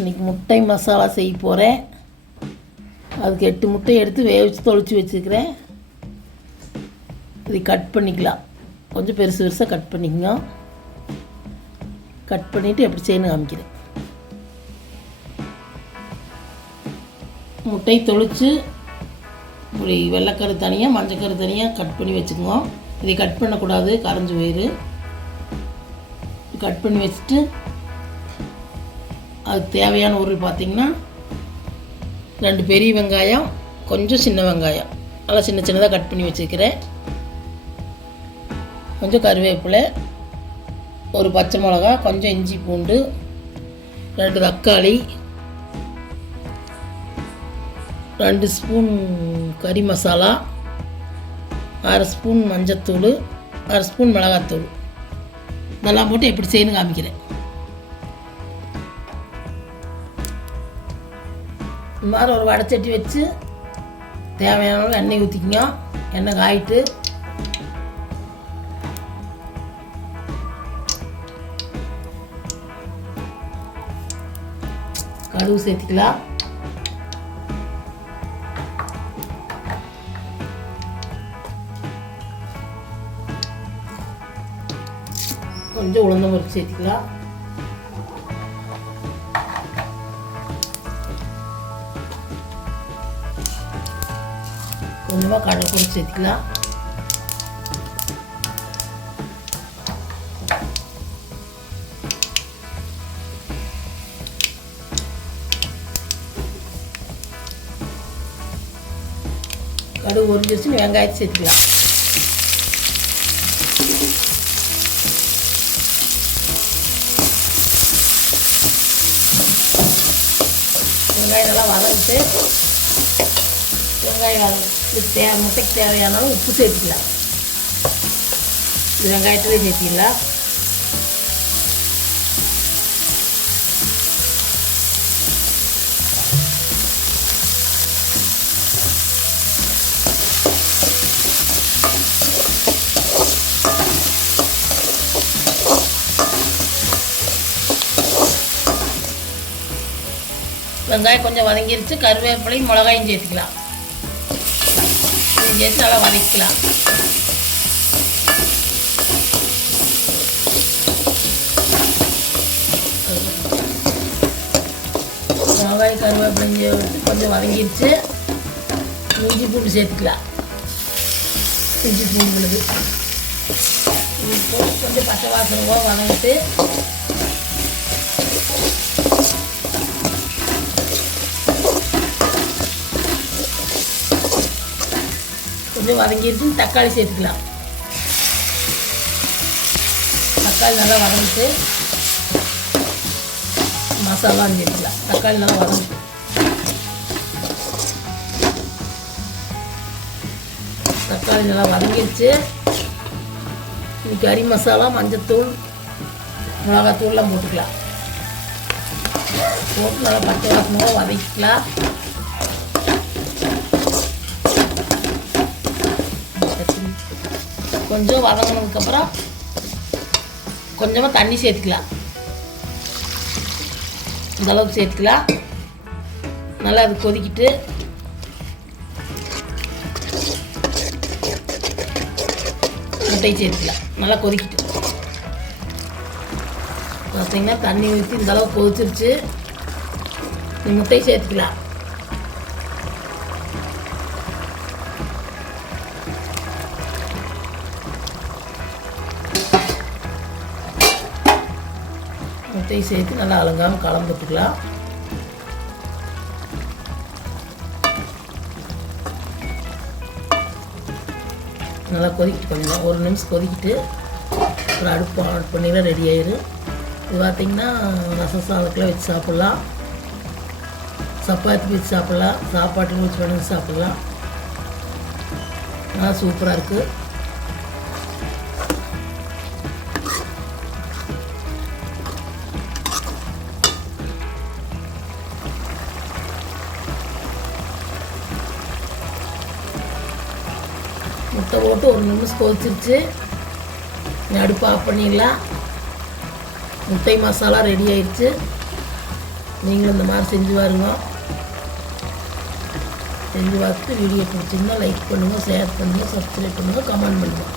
இன்றைக்கி முட்டை மசாலா செய்ய போகிறேன் அதுக்கு எட்டு முட்டை எடுத்து வேவிச்சு தொளிச்சு வச்சுக்கிறேன். இதை கட் பண்ணிக்கலாம். கொஞ்சம் பெருசு பெருசாக கட் பண்ணிக்கங்க. கட் பண்ணிவிட்டு எப்படி செய்யணும் காமிக்கிறேன். முட்டை தொளிச்சு இப்படி வெள்ளைக்கரு தனியாக மஞ்சக்கரு தனியாக கட் பண்ணி வச்சுக்குவோம் இதை கட் பண்ணக்கூடாது கரைஞ்சி போயிரு. கட் பண்ணி வச்சுட்டு அதுக்கு தேவையான பொருள் பார்த்திங்கன்னா ரெண்டு பெரிய வெங்காயம் கொஞ்சம் சின்ன வெங்காயம். நல்லா சின்ன சின்னதாக கட் பண்ணி வச்சுருக்கிறேன். கொஞ்சம் கருவேப்பிலை ஒரு பச்சை மிளகா கொஞ்சம் இஞ்சி பூண்டு ரெண்டு தக்காளி ரெண்டு ஸ்பூன் கறி மசாலா அரை ஸ்பூன் மஞ்சத்தூள் அரை ஸ்பூன் மிளகாத்தூள். இதெல்லாம் போட்டு எப்படி செய்யணும்னு காமிக்கிறேன். இந்த மாதிரி ஒரு வடைச்சட்டி வச்சு தேவையான அளவு எண்ணெய் ஊற்றிக்கங்க எண்ணெய் காயிட்டு. கடுகு சேர்த்துக்கலாம். கொஞ்சம் உளுந்த பருப்பு சேர்த்துக்கலாம். கொஞ்சமாக கடலை பொடி சேர்த்துக்கலாம் கடுகு உறிஞ்சிருச்சு வெங்காயத்தை சேர்த்துக்கலாம் வெங்காயம் நல்லா வதங்கிட்டு வெங்காயம் வதங்கு தே முட்டைக்கு தேவையான உப்பு சேர்த்துக்கலாம். இது வெங்காயத்திலே சேர்த்திடலாம். வெங்காயம் கொஞ்சம் வதங்கிருச்சு. கருவேப்பிலையும் மிளகாயும் சேர்த்துக்கலாம். சேர்த்து நல்லா வதக்கிக்கலாம். மிளகாய் கருவேப்பிலைங்க கொஞ்சம் வதங்கிருச்சு இஞ்சி பூண்டு சேர்த்துக்கலாம். இஞ்சி பூண்டு விழுது கொஞ்சம் பச்சை வாசனமாக வதங்கிட்டு கொஞ்சம் வதங்கிட்டு தக்காளி சேர்த்துக்கலாம். தக்காளி நல்லா வதங்கிட்டு மசாலா சேர்த்துக்கலாம் தக்காளி நல்லா வதங்கிட்டு தக்காளி நல்லா வதங்கிடுச்சு. இது கறி மசாலா மஞ்சத்தூள் மிளகாத்தூள்லாம் போட்டுக்கலாம். போட்டு நல்லா பச்சை வாசமாக வதக்கிக்கலாம். கொஞ்சம் வதங்கினதுக்கப்புறம் கொஞ்சமாக தண்ணி சேர்த்துக்கலாம். இந்த அளவுக்கு சேர்த்துக்கலாம். நல்லா அது கொதிக்கிட்டு முட்டையை சேர்த்துக்கலாம். நல்லா கொதிக்கிட்டு. பார்த்தீங்கன்னா தண்ணி ஊற்றி இந்த அளவுக்கு கொதிச்சிருச்சு. இந்த முட்டையை சேர்த்துக்கலாம். முட்டையை சேர்த்து நல்லா அலங்காமல் கலந்துட்டுக்கலாம் நல்லா கொதிக்கிட்டு கொஞ்சம். ஒரு நிமிஷம் கொதிக்கிட்டு அப்புறம் அடுப்பு ஆன் பண்ணிலாம் ரெடி ஆயிடும் இது பார்த்திங்கன்னா ரசம் சாதத்தில் வச்சு சாப்பிட்லாம். சப்பாத்தி வச்சு சாப்பிட்லாம். சாப்பாட்டுக்கு வச்சு பண்ணி சாப்பிட்லாம். நல்லா சூப்பராக இருக்குது முட்டை போட்டு ஒரு நிமிஷம் கொதிச்சிருச்சு. இனி அடுப்பு ஆஃப் பண்ணிடலாம். முட்டை மசாலா ரெடி ஆயிடுச்சு நீங்களும் இந்த மாதிரி செஞ்சு பாருங்க. செஞ்சு பார்த்துட்டு வீடியோ பிடிச்சிருந்தா லைக் பண்ணுங்கள் ஷேர் பண்ணுங்கள் சப்ஸ்கிரைப் பண்ணுங்கள் கமெண்ட் பண்ணுங்கள்